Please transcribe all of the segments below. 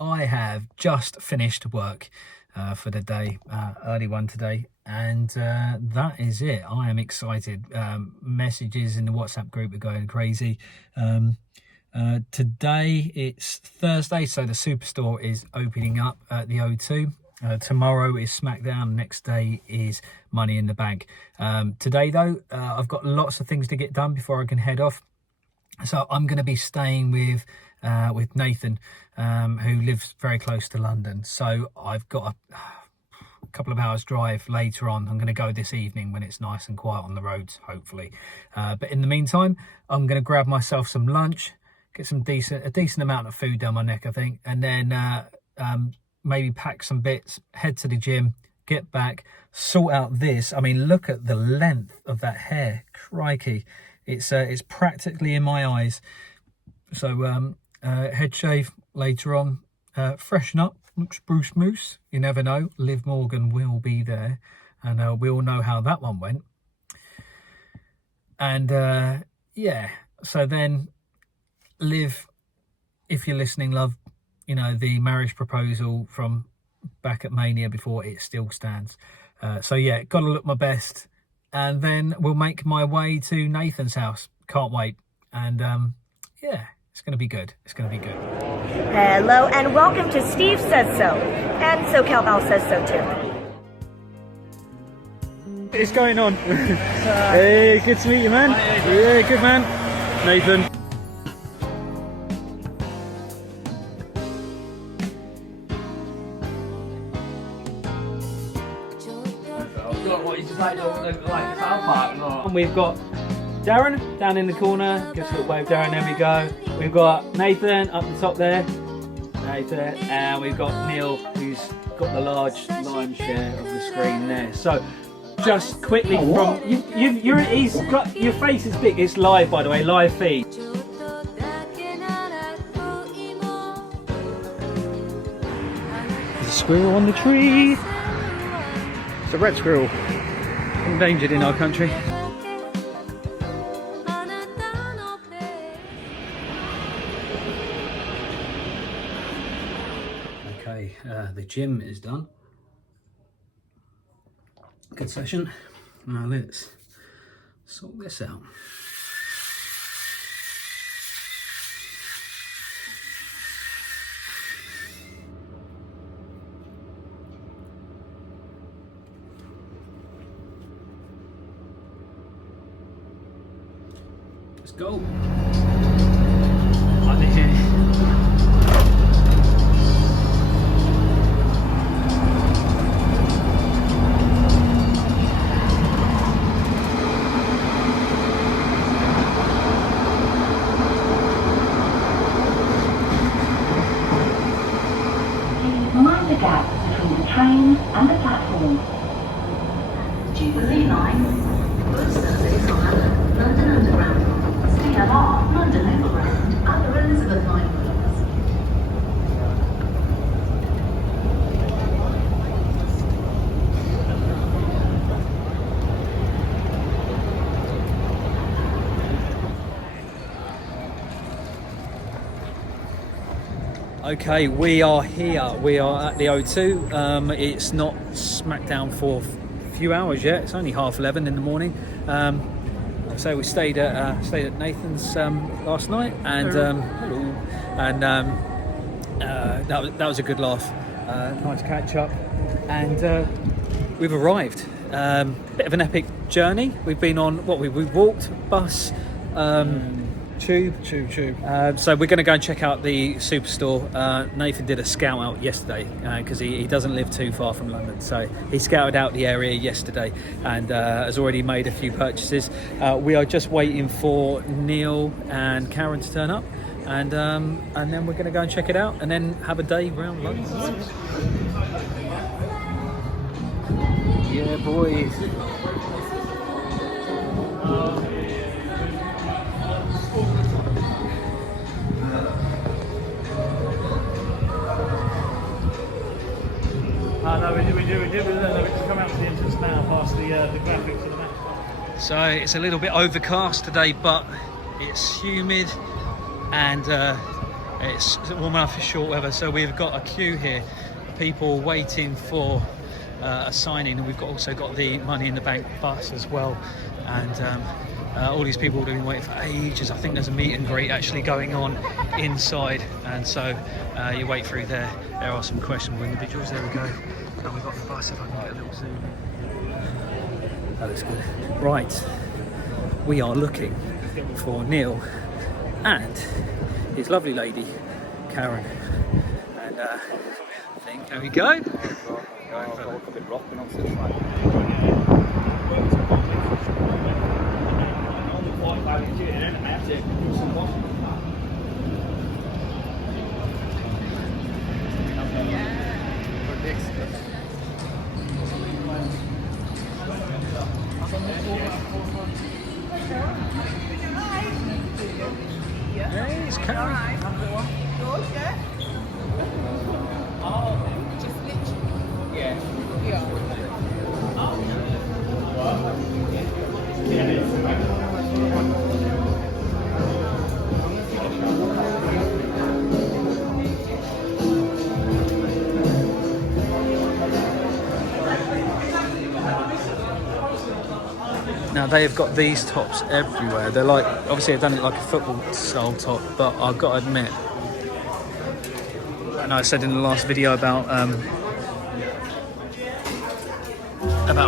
I have just finished work for the day, early one today, and that is it. I am excited. Messages in the WhatsApp group are going crazy. Today it's Thursday, so the Superstore is opening up at the O2. Tomorrow is Smackdown, next day is Money in the Bank. Today though, I've got lots of things to get done before I can head off. So I'm going to be staying with Nathan, who lives very close to London. So I've got a couple of hours drive later on. I'm going to go this evening when it's nice and quiet on the roads, hopefully. But in the meantime, I'm going to grab myself some lunch, get a decent amount of food down my neck, I think, and then maybe pack some bits, head to the gym, get back, sort out this. I mean, look at the length of that hair. Crikey. It's practically in my eyes. So head shave later on, freshen up, look spruce moose. You never know. Liv Morgan will be there, and we all know how that one went. And yeah, so then Liv, if you're listening, love, you know, the marriage proposal from back at Mania before, it still stands. So yeah, got to look my best. And then we'll make my way to Nathan's house. Can't wait. And yeah, it's going to be good. It's going to be good. Hello and welcome to Steve Says So. And SoCal Val Says So too. What's going on? Hey, good to meet you, man. Yeah, good man. Nathan. And we've got Darren down in the corner. Give us a little wave, Darren. There we go. We've got Nathan up the top there. Nathan, and we've got Neil, who's got the large lion's share of the screen there. So, just quickly from he's got your face is big. It's live, by the way, live feed. There's a squirrel on the tree. It's a red squirrel. Endangered in our country. Okay, the gym is done. Good session. Now let's sort this out. Let's go. Mind the gap between the train and the platform. Jubilee line, bus service on London Underground, CLR, London Overground, other Elizabeth line. Okay, we are here. We are at the O2. It's not Smackdown for a few hours yet. It's only 11:30 in the morning. So we stayed at Nathan's last night, and that was a good laugh. Nice catch up, and we've arrived. Bit of an epic journey. We've been on we walked, bus. Tube. So we're going to go and check out the Superstore. Nathan did a scout out yesterday because he doesn't live too far from London, so he scouted out the area yesterday and has already made a few purchases. We are just waiting for Neil and Karen to turn up, and then we're going to go and check it out and then have a day around London. Yeah, boys. No, we do. It's come out to the entrance now, past the graphics of the match. So it's a little bit overcast today, but it's humid and It's warm enough for short weather, so we've got a queue here, people waiting for a signing, and we've also got the Money in the Bank bus as well, and all these people have been waiting for ages. I think there's a meet and greet actually going on inside, and so you wait through there. There are some questionable individuals. There we go. And we've got the bus, if I can get a little zoom. That looks good. Right, we are looking for Neil and his lovely lady, Karen. And I think, there we go. Hey, it's Karen. Now they've got these tops everywhere. They're like, obviously they've done it like a football style top, but I've got to admit, and I said in the last video about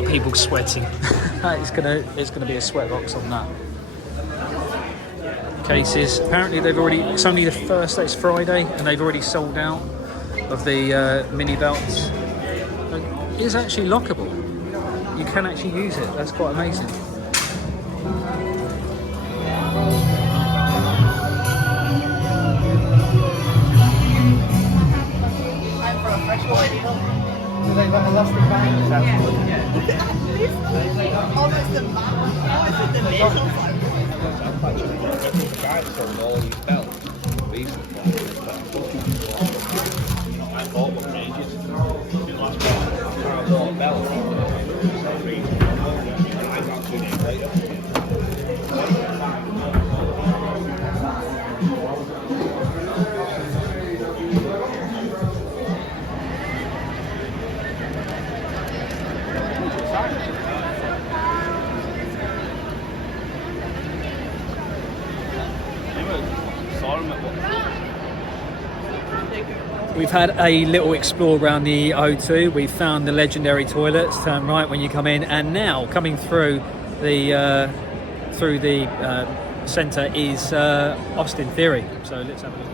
people sweating. it's gonna be a sweat box on that. Cases. Apparently it's only the first day, it's Friday, and they've already sold out of the mini belts. It is actually lockable. You can actually use it. That's quite amazing. They've got elastic bands. Almost the We've had a little explore around the O2. We found the legendary toilets. Turn right when you come in, and now coming through the centre is Austin Theory. So let's have a look.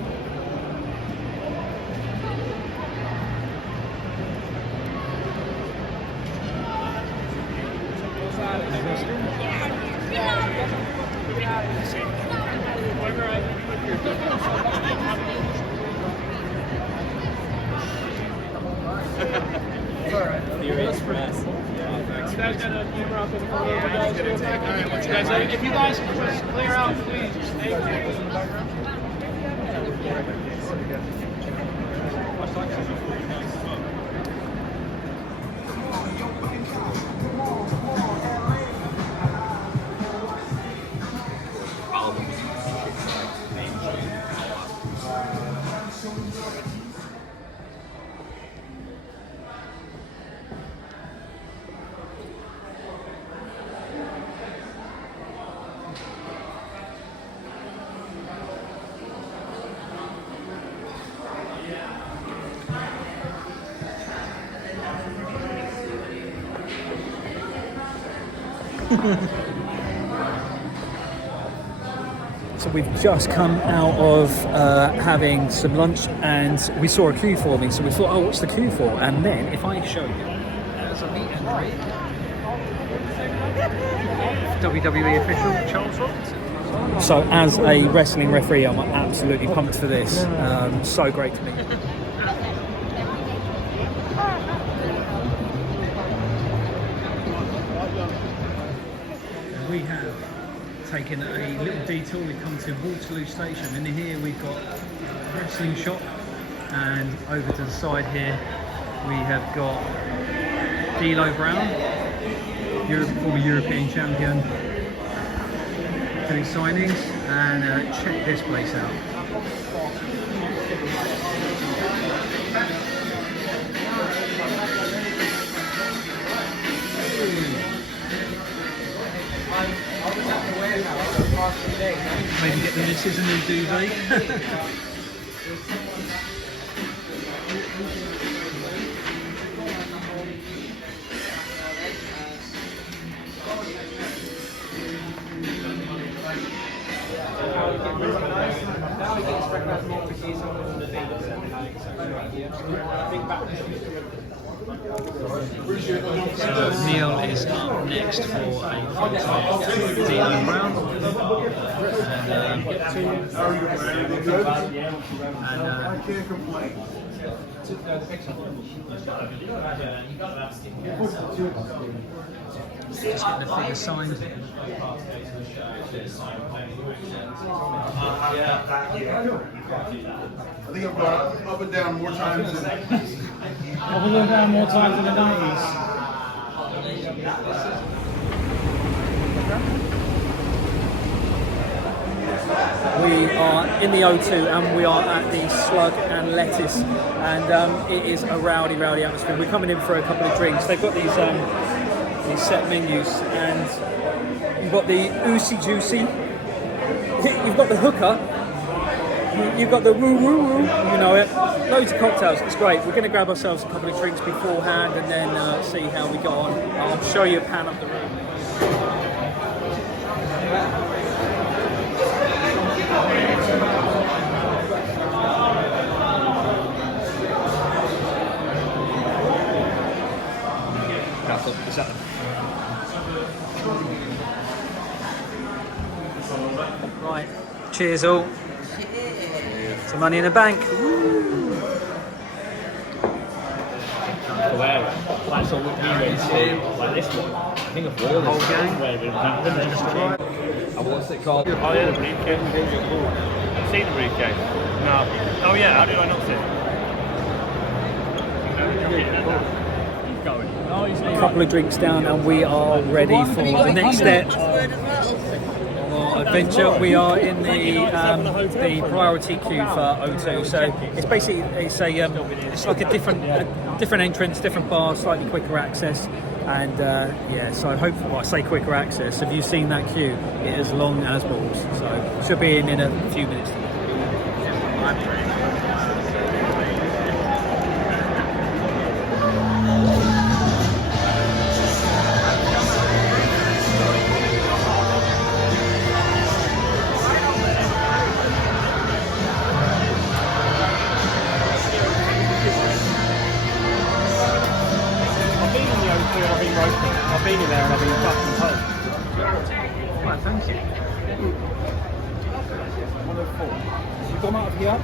If you guys can just clear out, please. So we've just come out of having some lunch, and we saw a queue forming, so we thought, oh, what's the queue for? And then, if I show you, there's a meet and greet. WWE official Charles Robinson. So as a wrestling referee, I'm absolutely pumped for this. So great to meet you. We have taken a little detour. We've come to Waterloo Station, and here we've got a wrestling shop, and over to the side here we have got D'Lo Brown, former European champion, doing signings, and check this place out. this is a new duvet. So Neil is up next for a photo dealing round. Just getting the figure signed. I think I've gone up and down more times than Up and down more times in the 90s. We are in the O2 and we are at the Slug and Lettuce, and it is a rowdy atmosphere. We're coming in for a couple of drinks. They've got these set menus, and you've got the Oozy Juicy, you've got the hooker, you've got the woo woo woo, you know it. Loads of cocktails. It's great. We're going to grab ourselves a couple of drinks beforehand and then see how we go on. I'll show you a pan of the room. Right, cheers all. Some money in the bank. That's all we can see. Like this one. I think of all Whole gang. What's it called? Oh yeah, the briefcase. I've seen the briefcase. No. Oh yeah, how did I not see it? A couple of drinks down and we are ready for the next step of our adventure. We are in the priority queue for O2, so it's basically it's like a different entrance, different bar, slightly quicker access, and yeah. So I hope, well, I say quicker access. Have you seen that queue? It is long as balls. So should be in a few minutes. I've been in there and I've been fucking home. Right, thank you. 104. You come out of here?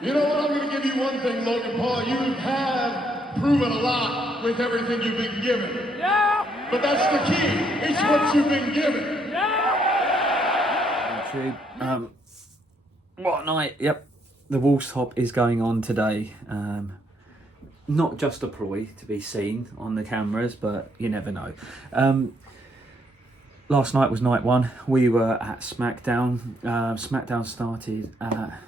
You know what? I'm going to give you one thing, Logan Paul. You have proven a lot with everything you've been given. Yeah. But that's the key. It's what you've been given. Yeah. YouTube. What a night. Yep, the Wolves Top is going on today. Not just a ploy to be seen on the cameras, but you never know. Last night was night one. We were at Smackdown. Smackdown started at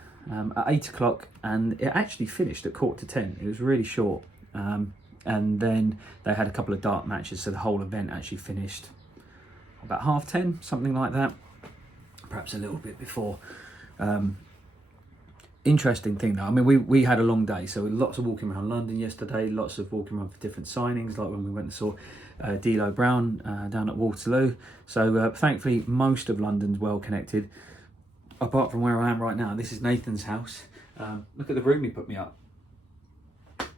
8 o'clock and it actually finished at 9:45. It was really short. And then they had a couple of dark matches, so the whole event actually finished about 10:30, something like that. Perhaps a little bit before. Interesting thing though, I mean, we had a long day, so lots of walking around London yesterday, lots of walking around for different signings, like when we went and saw D'Lo Brown down at Waterloo. So thankfully most of London's well connected, apart from where I am right now. This is Nathan's house. Look at the room he put me up.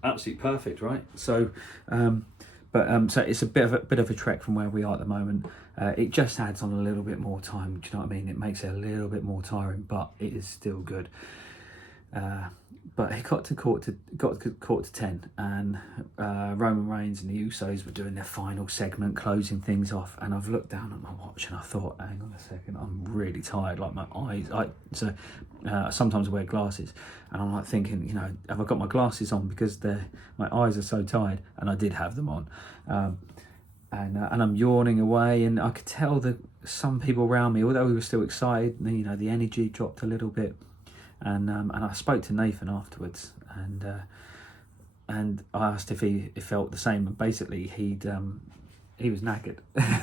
Absolutely perfect, right? So so it's a bit of a trek from where we are at the moment. It just adds on a little bit more time, do you know what I mean? It makes it a little bit more tiring, but it is still good. But it got to quarter to 10, and Roman Reigns and the Usos were doing their final segment, closing things off. And I've looked down at my watch and I thought, hang on a second, I'm really tired. Like my eyes, sometimes I wear glasses, and I'm like thinking, you know, have I got my glasses on because my eyes are so tired? And I did have them on, and I'm yawning away, and I could tell that some people around me, although we were still excited, you know, the energy dropped a little bit. And I spoke to Nathan afterwards, and I asked if he felt the same. And basically, he was knackered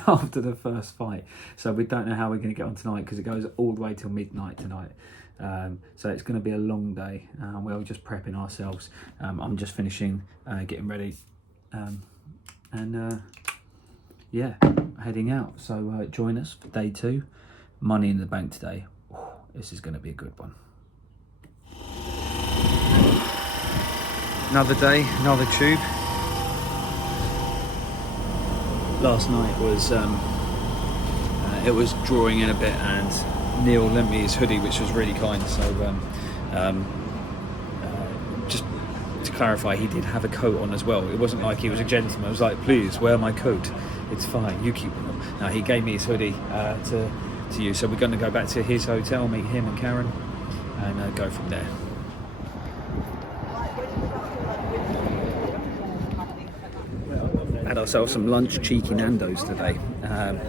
after the first fight. So we don't know how we're going to get on tonight, because it goes all the way till midnight tonight. So it's going to be a long day. We're just prepping ourselves. I'm just finishing getting ready, yeah, heading out. So join us for day 2, Money in the Bank today. This is going to be a good one. Another day, another tube. Last night was it was drawing in a bit, and Neil lent me his hoodie, which was really kind. So just to clarify, he did have a coat on as well. It wasn't like he was a gentleman. It was like, please wear my coat. It's fine, you keep it on. No, he gave me his hoodie to use. So we're going to go back to his hotel, meet him and Karen, and go from there. Had ourselves some lunch, cheeky Nando's today, and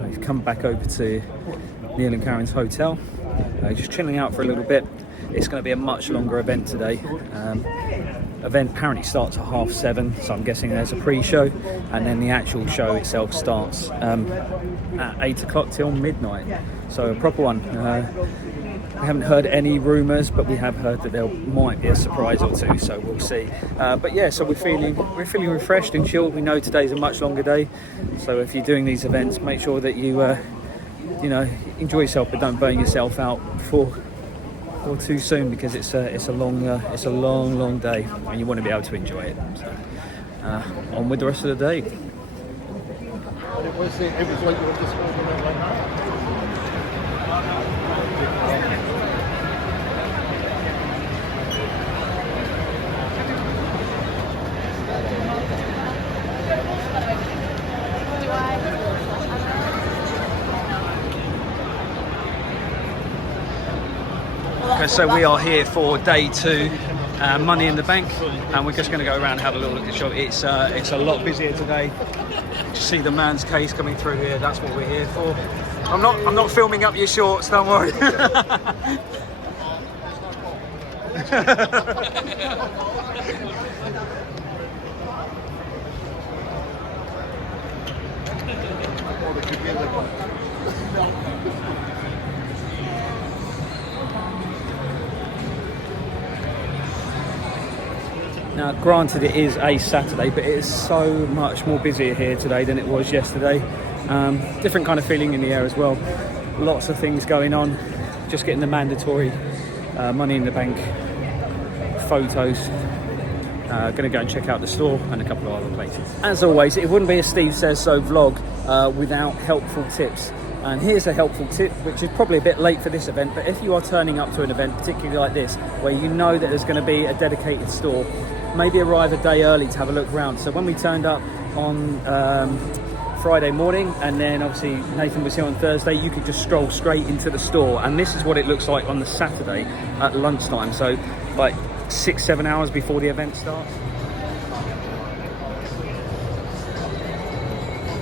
we've come back over to Neil and Karen's hotel, just chilling out for a little bit. It's going to be a much longer event today. Event apparently starts at 7:30, so I'm guessing there's a pre-show, and then the actual show itself starts at 8 o'clock till midnight. So a proper one. We haven't heard any rumours, but we have heard that there might be a surprise or two, so we'll see. But yeah, so we're feeling refreshed and chilled. We know today's a much longer day, so if you're doing these events, make sure that you you know, enjoy yourself, but don't burn yourself out before or too soon, because it's a long day, and you want to be able to enjoy it. So, on with the rest of the day. It was like you were describing it right now. Okay, so we are here for day 2, Money in the Bank, and we're just going to go around and have a little look at the shop. It's a lot busier today. Just see the man's case coming through here. That's what we're here for. I'm not filming up your shorts. Don't worry. Now, granted, it is a Saturday, but it is so much more busier here today than it was yesterday. Different kind of feeling in the air as well. Lots of things going on. Just getting the mandatory Money in the Bank photos. Going to go and check out the store and a couple of other places. As always, it wouldn't be a Steve Says So vlog without helpful tips. And here's a helpful tip, which is probably a bit late for this event, but if you are turning up to an event, particularly like this, where you know that there's going to be a dedicated store, maybe arrive a day early to have a look around. So when we turned up on Friday morning, and then obviously Nathan was here on Thursday. You could just stroll straight into the store, and this is what it looks like on the Saturday at lunchtime. So like 6-7 hours before the event starts.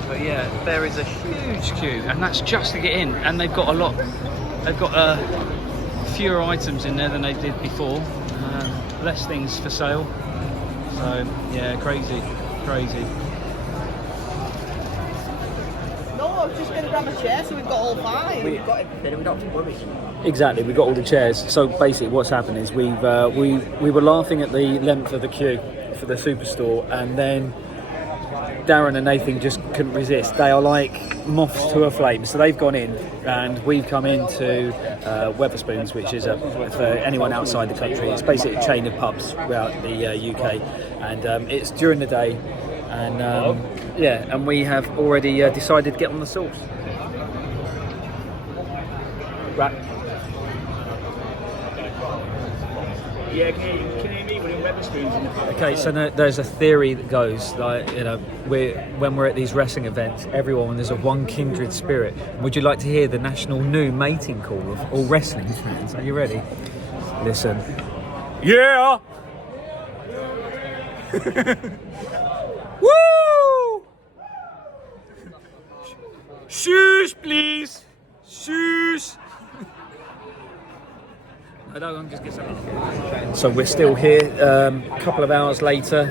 But yeah, there is a huge queue, and that's just to get in. And they've got fewer items in there than they did before, less things for sale. So yeah, crazy. No, I was just going to grab a chair, so we've got all 5. We've got everything, we don't have to worry. Exactly, we got all the chairs. So basically what's happened is we were laughing at the length of the queue for the Superstore, and then Darren and Nathan just couldn't resist. They are like moths to a flame, so they've gone in, and we've come into Wetherspoons, which is for anyone outside the country, it's basically a chain of pubs throughout the UK, and it's during the day, and and we have already decided to get on the sauce. Right. Yeah, can you hear me? We're in Wetherspoons in the pub. Okay, so there's a theory that goes like, when we're at these wrestling events, everyone, there's a one kindred spirit. Would you like to hear the national new mating call of all wrestling fans? Are you ready? Listen. Yeah. Woo! Shoes, please. Shoes. So we're still here, a couple of hours later.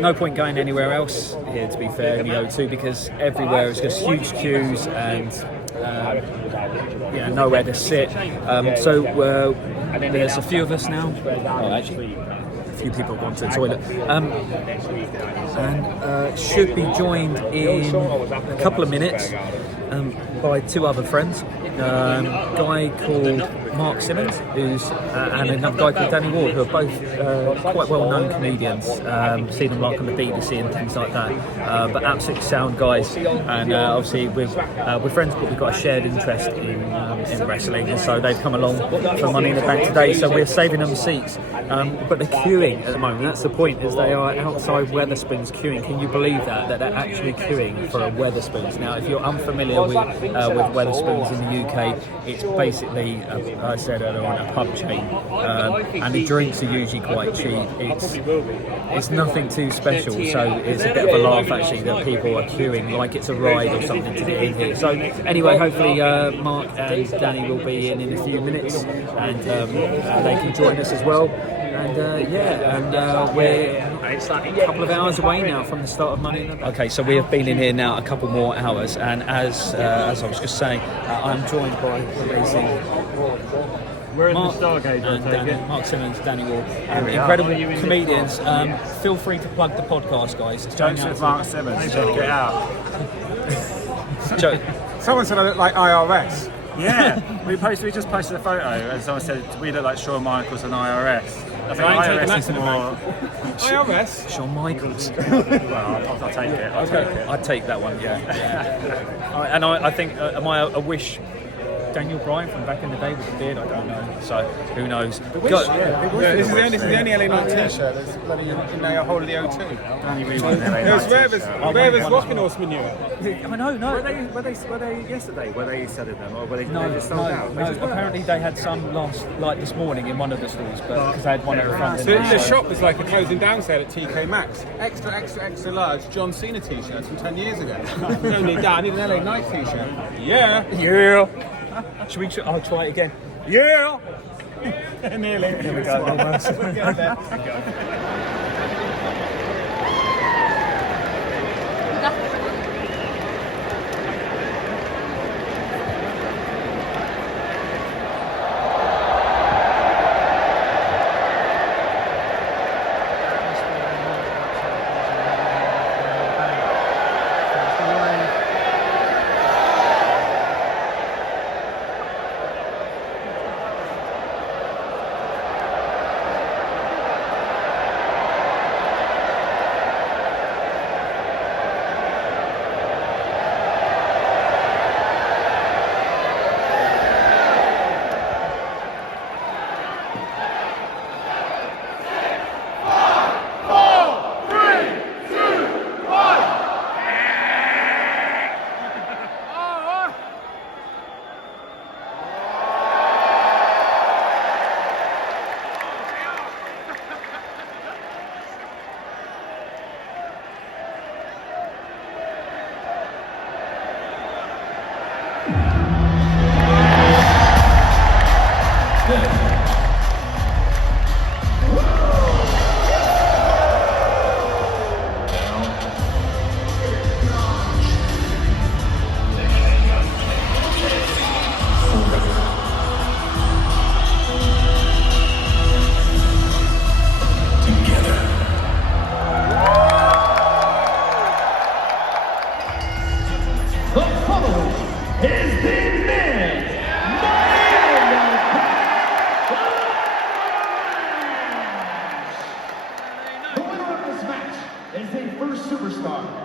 No point going anywhere else here, to be fair, in the O2, because everywhere is just huge queues and nowhere to sit. So there's a few of us now. Oh, actually, a few people have gone to the toilet. And should be joined in a couple of minutes by 2 other friends. A guy called Mark Simmons, and another guy called Danny Ward, who are both quite well-known comedians. Seen them like on the BBC and things like that. But absolutely sound guys, and obviously we're friends, but we've got a shared interest in wrestling, and so they've come along for Money in the Bank today. So we're saving them seats, but they're queuing at the moment. That's the point, is they are outside Wetherspoons queuing. Can you believe that they're actually queuing for a Wetherspoons? Now, if you're unfamiliar with Wetherspoons in the UK, it's basically, I said earlier on, a pub chain, and the drinks are usually quite cheap. It's nothing too special, so it's a bit of a laugh actually that people are queuing like it's a ride or something to get in here. So anyway, hopefully Mark and Danny will be in a few minutes, and they can join us as well. And we're a couple of hours away now from the start of Money in the Bank. Okay, so we have been in here now a couple more hours, and as I was just saying, I'm joined by the amazing We're in Mark, the Stargazer, I take it. Mark Simmons, Danny Ward, incredible comedians. Feel free to plug the podcast, guys. Jokes with Mark Simmons, check it out. Someone said I look like IRS. Yeah, we just posted a photo, and someone said we look like Shawn Michaels and IRS. I think IRS is more... IRS? Shawn Michaels. Well, I'll take it. I'd take that one, yeah. And I think, am I a wish... Daniel Bryan from back in the day with the beard? I don't know. So who knows? This is the only LA Knight t-shirt that's bloody in the whole of the O2. Only really want an LA It was Knight wherever's Rocking Horse manure. I know, no. Were they yesterday? Were they selling them, or were they just sold out? No. Apparently they had some last, like this morning, in one of the stores, but because they had one at the front. So the shop was like a closing down sale at TK Maxx. Extra large John Cena t-shirts from 10 years ago. I don't need that. I need an LA Knight t-shirt. Yeah. I'll try it again. Yeah. Nearly. Here we go.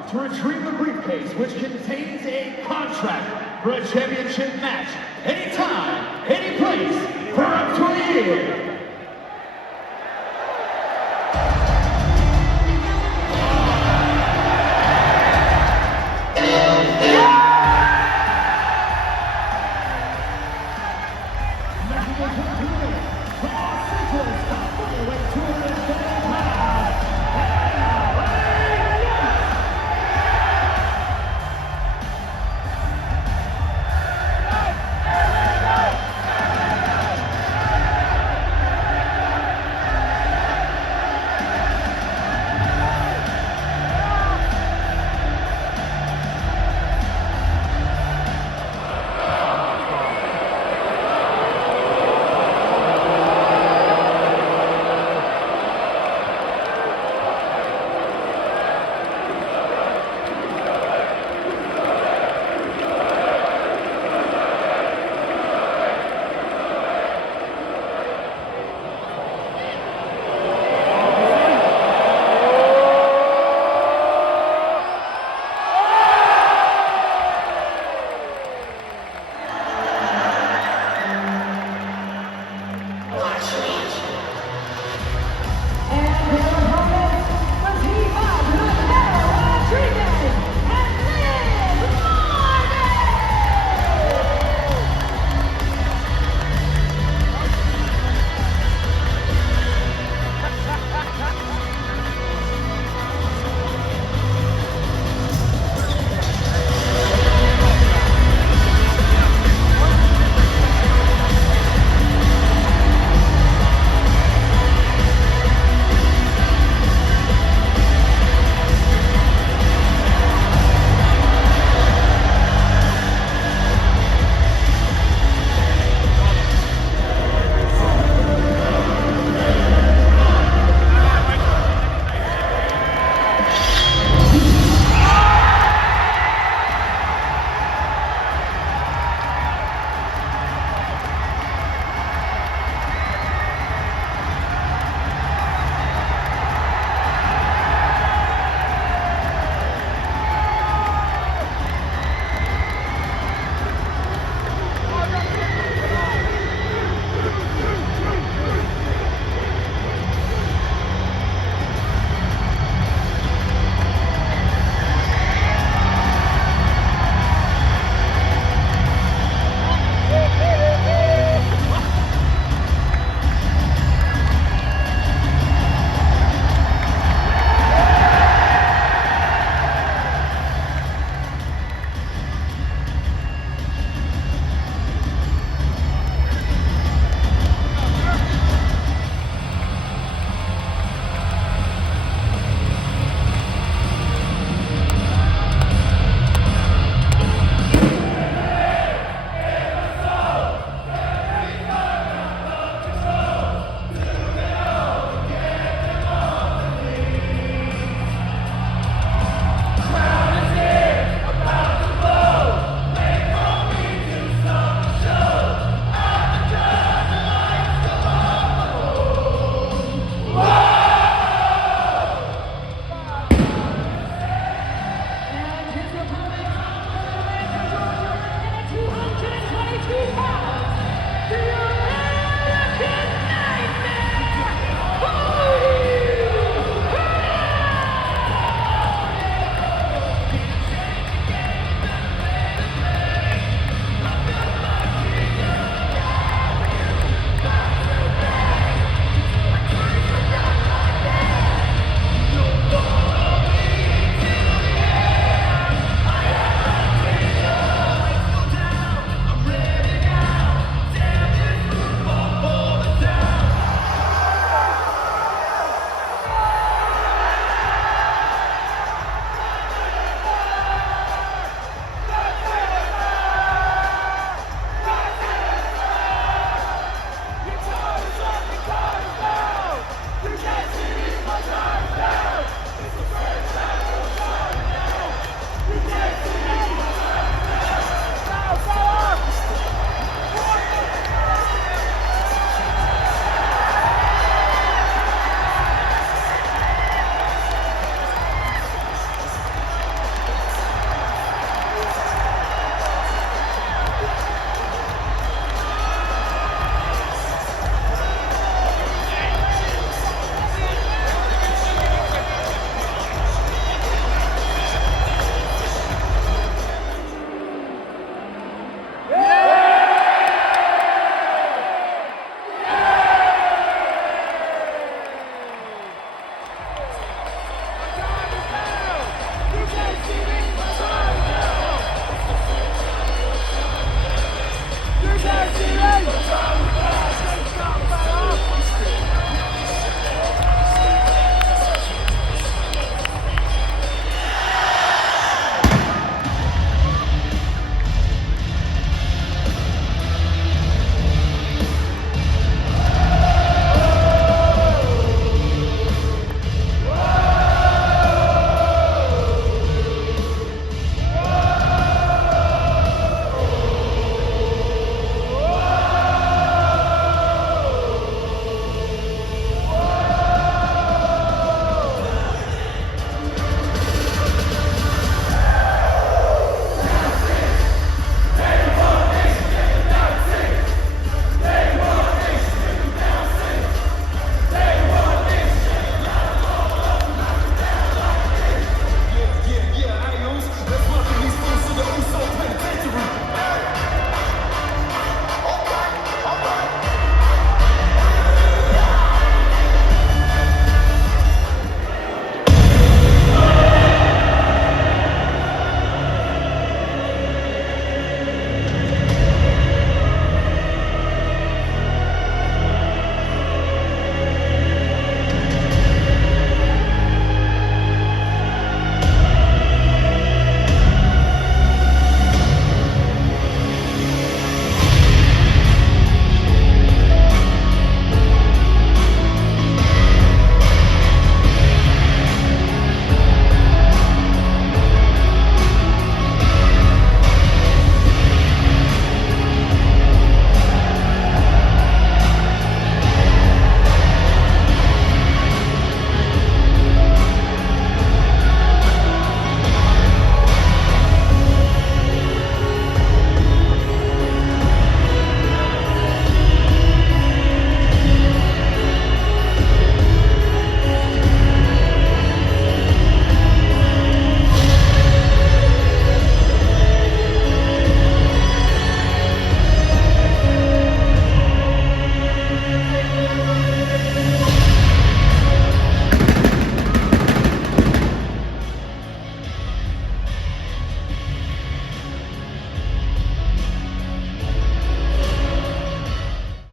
to retrieve the briefcase, which contains a contract for a championship match, anytime, any place, for up to a year.